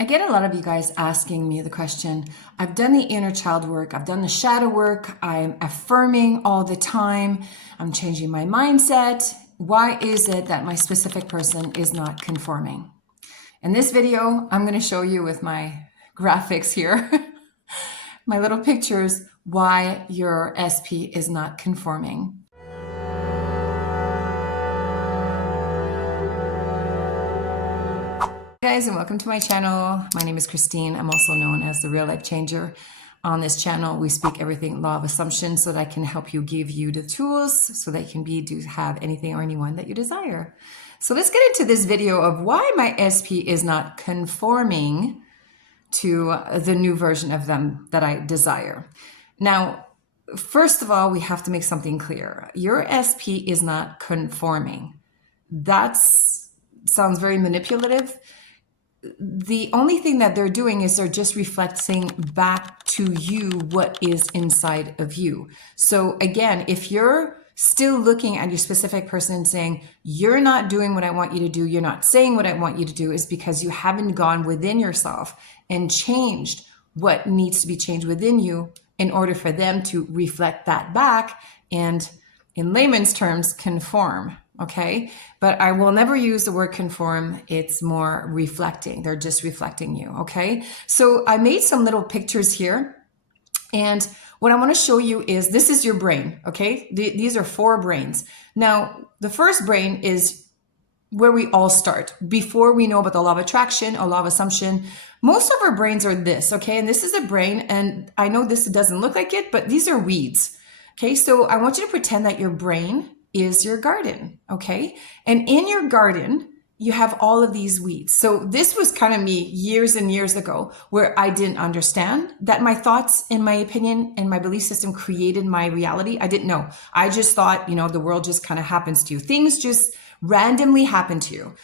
I get a lot of you guys asking me the question, I've done the inner child work, I've done the shadow work, I'm affirming all the time, I'm changing my mindset. Why is it that my specific person is not conforming? In this video, I'm going to show you with my graphics here, my little pictures, why your SP is not conforming. Hi guys, and welcome to my channel. My name is Christine. I'm also known as the Real Life Changer. On this channel, we speak everything law of assumption so that I can help you, give you the tools so that you can have anything or anyone that you desire. So let's get into this video of why my SP is not conforming to the new version of them that I desire. Now, first of all, we have to make something clear. Your SP is not conforming. That sounds very manipulative. The only thing that they're doing is they're just reflecting back to you what is inside of you. So again, if you're still looking at your specific person and saying, you're not doing what I want you to do, you're not saying what I want you to do, is because you haven't gone within yourself and changed what needs to be changed within you in order for them to reflect that back and, in layman's terms, conform. Okay, but I will never use the word conform. It's more reflecting. They're just reflecting you. Okay, so I made some little pictures here. And what I want to show you is this is your brain. Okay, these are 4 brains. Now, the first brain is where we all start. Before we know about the law of attraction or law of assumption, most of our brains are this. Okay, and this is a brain. And I know this doesn't look like it, but these are weeds. Okay, so I want you to pretend that your brain is your garden, okay? And in your garden, you have all of these weeds. So this was kind of me years and years ago where I didn't understand that my thoughts and my opinion and my belief system created my reality. I didn't know. I just thought, the world just kind of happens to you. Things just randomly happen to you.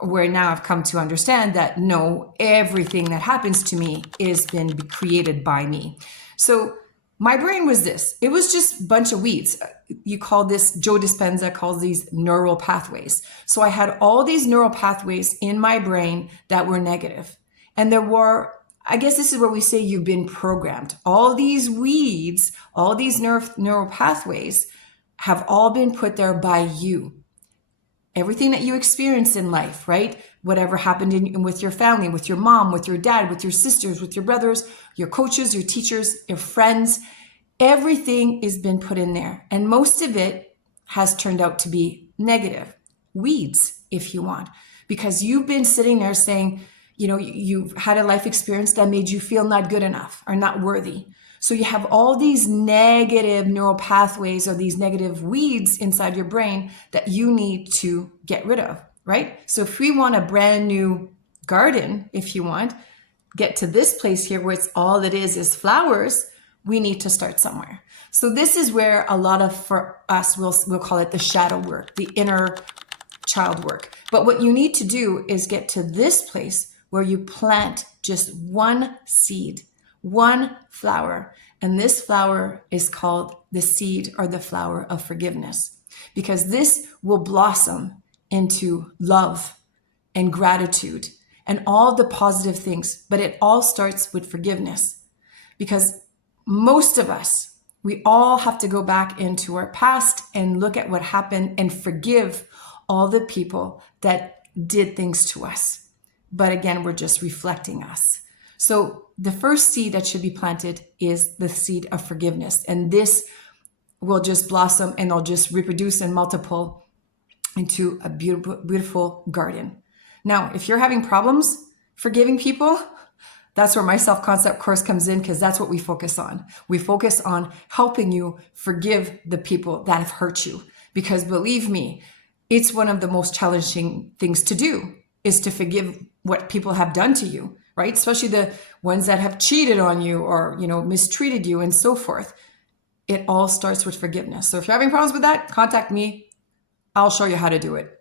Where now I've come to understand that no, everything that happens to me is been created by me. So my brain was this. It was just a bunch of weeds. You call this, Joe Dispenza calls these neural pathways. So I had all these neural pathways in my brain that were negative. And there were, I guess this is where we say you've been programmed. All these weeds, all these neural pathways have all been put there by you. Everything that you experienced in life, right? Whatever happened with your family, with your mom, with your dad, with your sisters, with your brothers, your coaches, your teachers, your friends, everything has been put in there. And most of it has turned out to be negative, weeds, if you want, because you've been sitting there saying, you've had a life experience that made you feel not good enough or not worthy. So you have all these negative neural pathways or these negative weeds inside your brain that you need to get rid of, right? So if we want a brand new garden, if you want, get to this place here where it's all it is flowers, we need to start somewhere. So this is where a lot of, for us, we'll call it the shadow work, the inner child work. But what you need to do is get to this place where you plant just one seed, one flower. And this flower is called the seed or the flower of forgiveness, because this will blossom into love and gratitude and all the positive things. But it all starts with forgiveness, because most of us, we all have to go back into our past and look at what happened and forgive all the people that did things to us. But again, we're just reflecting us. So the first seed that should be planted is the seed of forgiveness. And this will just blossom and it'll just reproduce and multiply into a beautiful, beautiful garden. Now, if you're having problems forgiving people, that's where my self-concept course comes in, because that's what we focus on. We focus on helping you forgive the people that have hurt you. Because believe me, it's one of the most challenging things to do, is to forgive what people have done to you, right? Especially the ones that have cheated on you or, mistreated you and so forth. It all starts with forgiveness. So if you're having problems with that, contact me. I'll show you how to do it.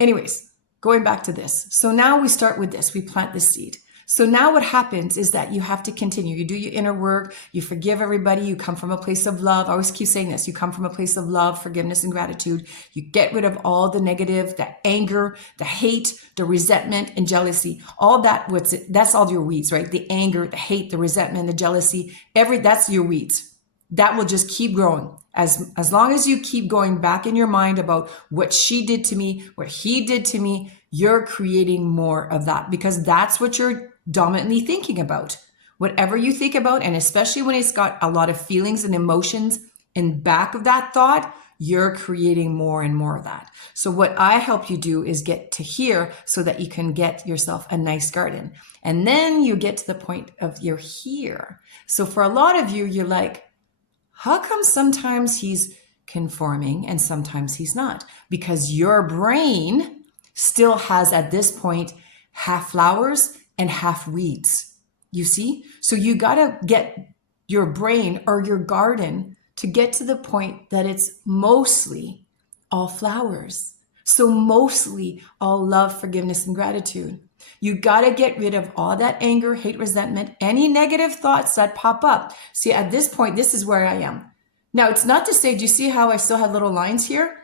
Anyways, going back to this. So now we start with this. We plant this seed. So now what happens is that you have to continue. You do your inner work, you forgive everybody, you come from a place of love. I always keep saying this. You come from a place of love, forgiveness, and gratitude. You get rid of all the negative, the anger, the hate, the resentment, and jealousy. All that, that's all your weeds, right? The anger, the hate, the resentment, the jealousy, that's your weeds. That will just keep growing. As long as you keep going back in your mind about what she did to me, what he did to me, you're creating more of that, because that's what you're dominantly thinking about. Whatever you think about, and especially when it's got a lot of feelings and emotions in back of that thought, you're creating more and more of that. So what I help you do is get to here so that you can get yourself a nice garden. And then you get to the point of you're here. So for a lot of you, you're like, how come sometimes he's conforming and sometimes he's not? Because your brain still has at this point half flowers and half weeds. You see? So you got to get your brain or your garden to get to the point that it's mostly all flowers. So mostly all love, forgiveness, and gratitude. You got to get rid of all that anger, hate, resentment, any negative thoughts that pop up. See, at this point, this is where I am. Now, it's not to say, do you see how I still have little lines here?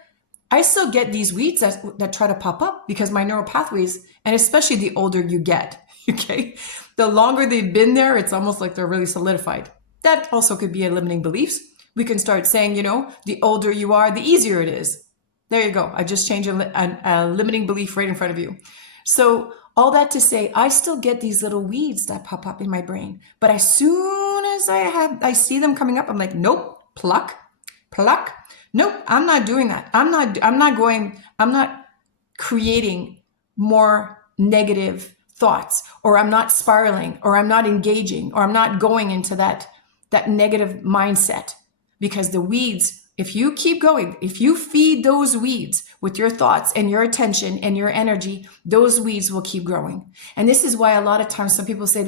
I still get these weeds that try to pop up because my neural pathways, and especially the older you get, okay? The longer they've been there, it's almost like they're really solidified. That also could be a limiting beliefs. We can start saying, the older you are, the easier it is. There you go. I just changed a limiting belief right in front of you. So all that to say, I still get these little weeds that pop up in my brain. But as soon as I see them coming up, I'm like, nope, pluck. Nope, I'm not doing that. I'm not creating more negative thoughts, or I'm not spiraling, or I'm not engaging, or I'm not going into that negative mindset. Because the weeds, if you keep going, if you feed those weeds with your thoughts and your attention and your energy, those weeds will keep growing. And this is why a lot of times some people say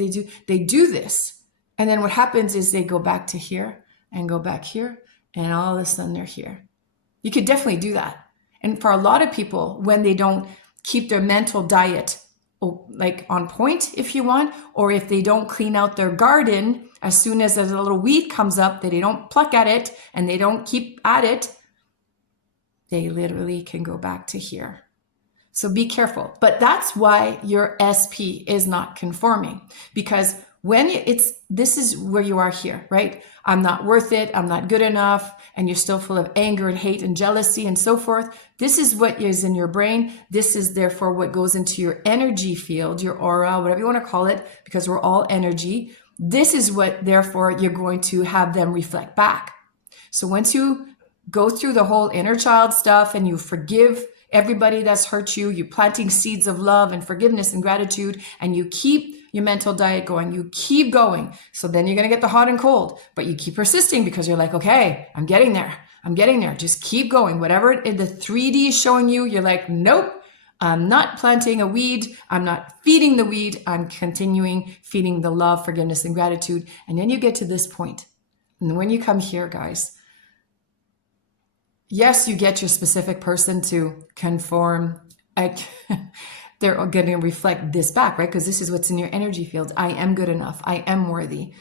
they do this. And then what happens is they go back to here and go back here, and all of a sudden they're here. You could definitely do that. And for a lot of people, when they don't keep their mental diet like on point, if you want, or if they don't clean out their garden, as soon as a little weed comes up, that they don't pluck at it and they don't keep at it, they literally can go back to here. So be careful. But that's why your SP is not conforming, because when this is where you are here, right? I'm not worth it. I'm not good enough. And you're still full of anger and hate and jealousy and so forth. This is what is in your brain. This is therefore what goes into your energy field, your aura, whatever you want to call it, because we're all energy. This is what therefore you're going to have them reflect back. So once you go through the whole inner child stuff and you forgive everybody that's hurt you, you're planting seeds of love and forgiveness and gratitude, and you keep your mental diet going, you keep going. So then you're going to get the hot and cold, but you keep persisting because you're like, okay, I'm getting there. Just keep going. Whatever the 3D is showing you, you're like, nope, I'm not planting a weed. I'm not feeding the weed. I'm continuing feeding the love, forgiveness, and gratitude. And then you get to this point. And when you come here, guys, yes, you get your specific person to conform. They're going to reflect this back, right? Because this is what's in your energy field. I am good enough. I am worthy.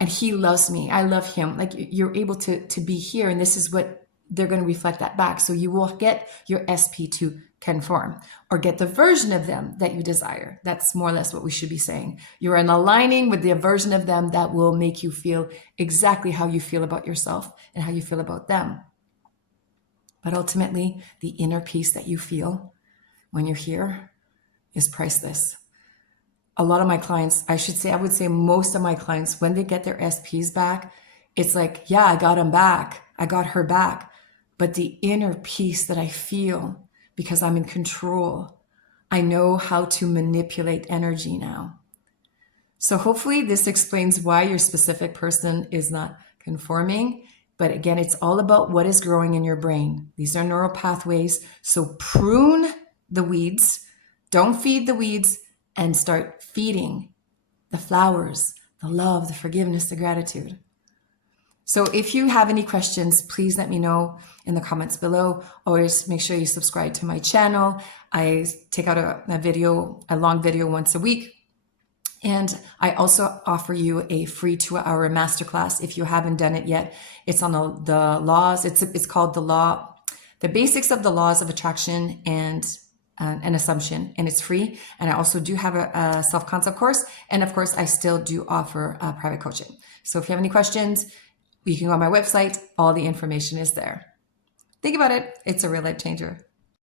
And he loves me. I love him. Like, you're able to be here. And this is what they're going to reflect that back. So you will get your SP to conform, or get the version of them that you desire. That's more or less what we should be saying. You're in aligning with the version of them that will make you feel exactly how you feel about yourself and how you feel about them. But ultimately, the inner peace that you feel when you're here is priceless. A lot of my clients, I would say most of my clients, when they get their SPs back, it's like, yeah, I got them back. I got her back. But the inner peace that I feel, because I'm in control, I know how to manipulate energy now. So hopefully this explains why your specific person is not conforming. But again, it's all about what is growing in your brain. These are neural pathways. So prune the weeds, don't feed the weeds, and start feeding the flowers, the love, the forgiveness, the gratitude. So if you have any questions, please let me know in the comments below. Always make sure you subscribe to my channel. I take out a long video once a week. And I also offer you a free 2-hour masterclass if you haven't done it yet. It's on the laws. It's called the basics of the laws of attraction and an assumption, and it's free. And I also do have a self-concept course, and of course, I still do offer private coaching. So if you have any questions, you can go on my website. All the information is there. Think about it. It's a real life changer.